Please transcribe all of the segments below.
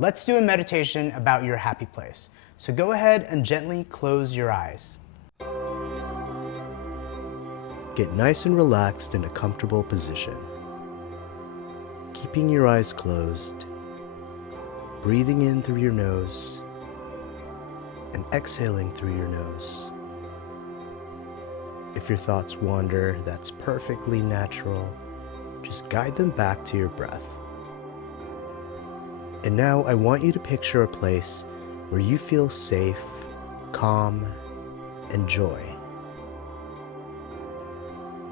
Let's do a meditation about your happy place. So go ahead and gently close your eyes. Get nice and relaxed in a comfortable position. Keeping your eyes closed, breathing in through your nose, and exhaling through your nose. If your thoughts wander, that's perfectly natural. Just guide them back to your breath. And now I want you to picture a place where you feel safe, calm, and joy.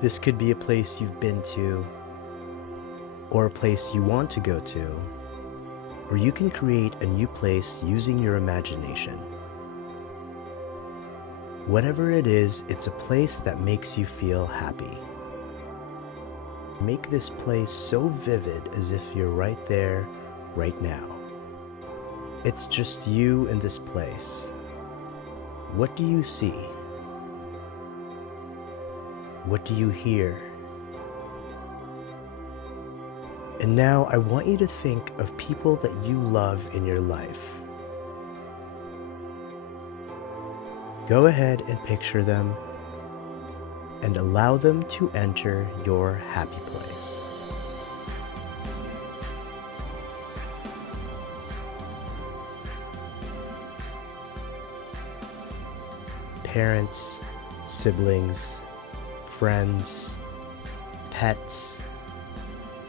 This could be a place you've been to, or a place you want to go to, or you can create a new place using your imagination. Whatever it is, it's a place that makes you feel happy. Make this place so vivid as if you're right there, right now. It's just you in this place. What do you see? What do you hear? And now I want you to think of people that you love in your life. Go ahead and picture them and allow them to enter your happy place. Parents, siblings, friends, pets,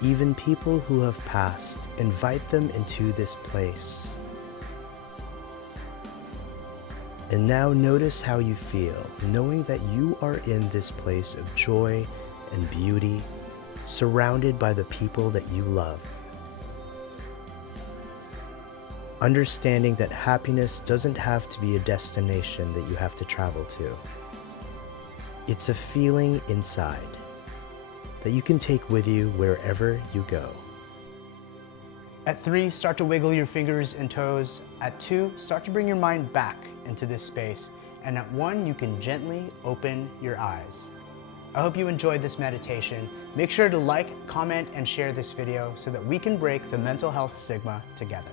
even people who have passed, invite them into this place. And now notice how you feel, knowing that you are in this place of joy and beauty, surrounded by the people that you love. Understanding that happiness doesn't have to be a destination that you have to travel to. It's a feeling inside that you can take with you wherever you go. At 3, start to wiggle your fingers and toes. At 2, start to bring your mind back into this space. And at 1, you can gently open your eyes. I hope you enjoyed this meditation. Make sure to like, comment, and share this video so that we can break the mental health stigma together.